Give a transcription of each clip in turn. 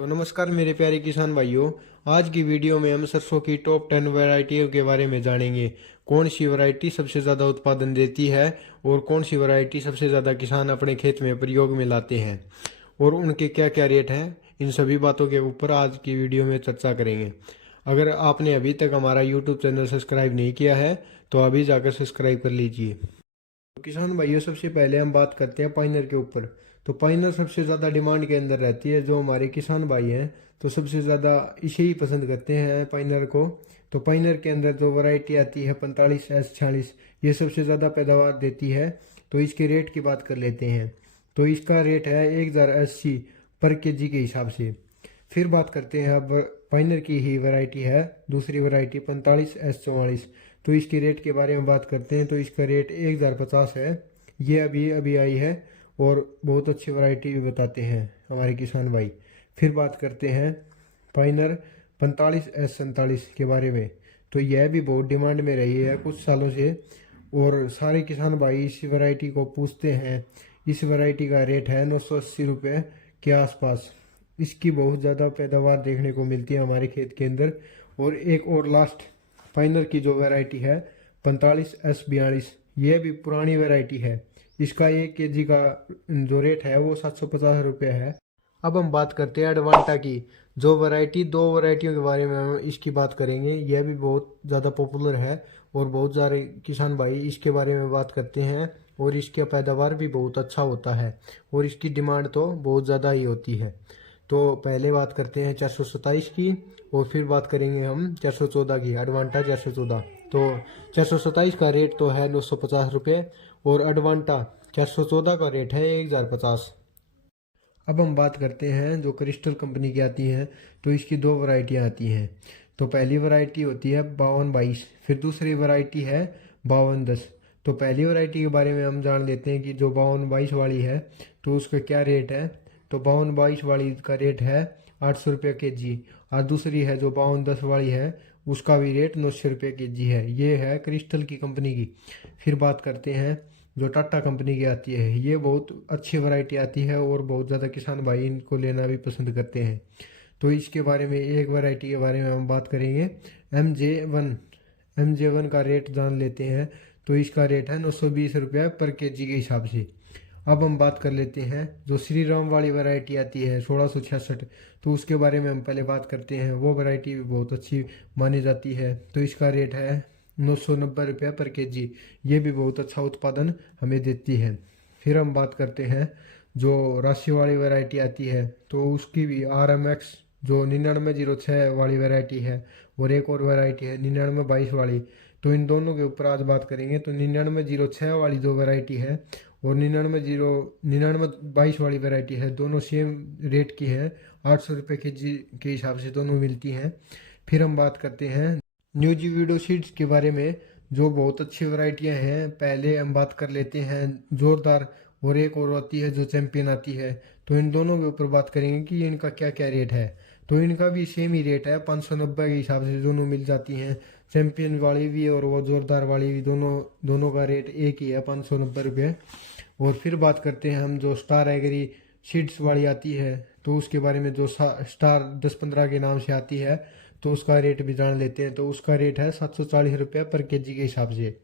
तो नमस्कार मेरे प्यारे किसान भाइयों। आज की वीडियो में हम सरसों की टॉप 10 वैरायटियों के बारे में जानेंगे। कौन सी वैरायटी सबसे ज़्यादा उत्पादन देती है और कौन सी वैरायटी सबसे ज़्यादा किसान अपने खेत में प्रयोग में लाते हैं और उनके क्या क्या रेट हैं। इन सभी बातों के ऊपर आज की वीडियो में चर्चा करेंगे। अगर आपने अभी तक हमारा यूट्यूब चैनल सब्सक्राइब नहीं किया है तो अभी जाकर सब्सक्राइब कर लीजिए। किसान भाइयों, सबसे पहले हम बात करते हैं पाइनर के ऊपर। तो पाइनर सबसे ज़्यादा डिमांड के अंदर रहती है। जो हमारे किसान भाई हैं तो सबसे ज़्यादा इसे ही पसंद करते हैं, पाइनर को। तो पाइनर के अंदर जो वैरायटी आती है 45S46, ये सबसे ज़्यादा पैदावार देती है। तो इसके रेट की बात कर लेते हैं। तो इसका रेट है 1080 पर केजी के हिसाब से। फिर बात करते हैं अब पाइनर की ही वैरायटी है, दूसरी वैरायटी 45S44। तो इसके रेट के बारे में बात करते हैं। तो इसका रेट 1050 है। ये अभी अभी आई है और बहुत अच्छी वैरायटी भी बताते हैं हमारे किसान भाई। फिर बात करते हैं पाइनर 45S47 के बारे में। तो यह भी बहुत डिमांड में रही है कुछ सालों से और सारे किसान भाई इस वैरायटी को पूछते हैं। इस वैरायटी का रेट है 980 रुपये के आसपास। इसकी बहुत ज़्यादा पैदावार देखने को मिलती है हमारे खेत के अंदर। और एक और लास्ट फाइनर की जो वैरायटी है 45S42, ये भी पुरानी वैरायटी है। इसका 1 केजी का जो रेट है वो 750 रुपये है। अब हम बात करते हैं एडवांटा की जो वैरायटी, दो वैरायटियों के बारे में हम इसकी बात करेंगे। यह भी बहुत ज़्यादा पॉपुलर है और बहुत सारे किसान भाई इसके बारे में बात करते हैं और इसका पैदावार भी बहुत अच्छा होता है और इसकी डिमांड तो बहुत ज़्यादा ही होती है। तो पहले बात करते हैं 427 की और फिर बात करेंगे हम 414 की, एडवांटा 414। तो 427 का रेट तो है 950 रुपये और एडवांटा 414 का रेट है 1050। अब हम बात करते हैं जो क्रिस्टल कंपनी की आती हैं। तो इसकी दो वैरायटियाँ आती हैं। तो पहली वैरायटी होती है 5222, फिर दूसरी वैरायटी है 5210। तो पहली वैरायटी के बारे में हम जान लेते हैं कि जो 5222 वाली है तो उसका क्या रेट है। तो 5222 वाली का रेट है 800 रुपये के जी और दूसरी है जो 5210 वाली है उसका भी रेट 900 रुपये के जी है। ये है क्रिस्टल की कंपनी की। फिर बात करते हैं जो टाटा कंपनी की आती है। ये बहुत अच्छी वैरायटी आती है और बहुत ज़्यादा किसान भाई इनको लेना भी पसंद करते हैं। तो इसके बारे में एक वैरायटी के बारे में हम बात करेंगे MJ1 का रेट जान लेते हैं। तो इसका रेट है 920 रुपये पर केजी के हिसाब से। अब हम बात कर लेते हैं जो श्री राम वाली वैरायटी आती है 1666। तो उसके बारे में हम पहले बात करते हैं। वो वैरायटी भी बहुत अच्छी मानी जाती है। तो इसका रेट है 990 रुपये पर केजी। ये भी बहुत अच्छा उत्पादन हमें देती है। फिर हम बात करते हैं जो राशि वाली वैरायटी आती है। तो उसकी भी RMX जो 9906 वाली वैरायटी है और एक और वैरायटी है 9922 वाली। तो इन दोनों के ऊपर आज बात करेंगे। तो 9906 वाली जो वैरायटी है और 9922 वाली वैरायटी है, दोनों सेम रेट की है। 800 रुपये के जी के हिसाब से दोनों मिलती हैं। फिर हम बात करते हैं न्यूजी वीडो सीड्स के बारे में जो बहुत अच्छी वैरायटियां हैं। पहले हम बात कर लेते हैं जोरदार और एक और आती है जो चैंपियन आती है। तो इन दोनों के ऊपर बात करेंगे कि इनका क्या क्या रेट है। तो इनका भी सेम ही रेट है, 590 के हिसाब से दोनों मिल जाती हैं। चैंपियन वाली भी और वो जोरदार वाली भी, दोनों का रेट एक ही है, 590 रुपये। और फिर बात करते हैं हम जो स्टार एग्री सीड्स वाली आती है। तो उसके बारे में जो स्टार 10-15 के नाम से आती है तो उसका रेट भी जान लेते हैं। तो उसका रेट है 740 रुपये पर केजी के हिसाब से।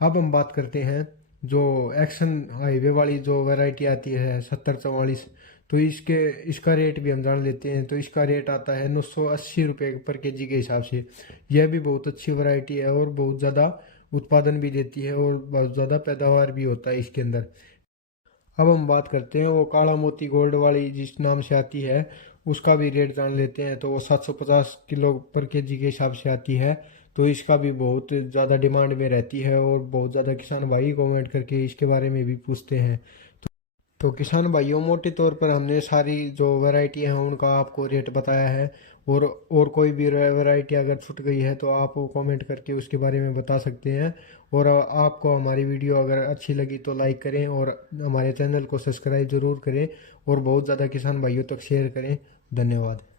अब हम बात करते हैं जो एक्शन हाईवे वाली जो वैरायटी आती है 7044। तो इसका रेट भी हम जान लेते हैं। तो इसका रेट आता है 980 रुपये पर केजी के हिसाब से। यह भी बहुत अच्छी वैरायटी है और बहुत ज़्यादा उत्पादन भी देती है और बहुत ज़्यादा पैदावार भी होता है इसके अंदर। अब हम बात करते हैं वो काला मोती गोल्ड वाली जिस नाम से आती है, उसका भी रेट जान लेते हैं। तो वो 750 किलो पर केजी के हिसाब से आती है। तो इसका भी बहुत ज़्यादा डिमांड में रहती है और बहुत ज़्यादा किसान भाई कमेंट करके इसके बारे में भी पूछते हैं। तो किसान भाइयों, मोटे तौर पर हमने सारी जो वैरायटी हैं उनका आपको रेट बताया है। और कोई भी वैरायटी अगर छूट गई है तो आप कमेंट करके उसके बारे में बता सकते हैं। और आपको हमारी वीडियो अगर अच्छी लगी तो लाइक करें और हमारे चैनल को सब्सक्राइब ज़रूर करें और बहुत ज़्यादा किसान भाइयों तक शेयर करें। धन्यवाद।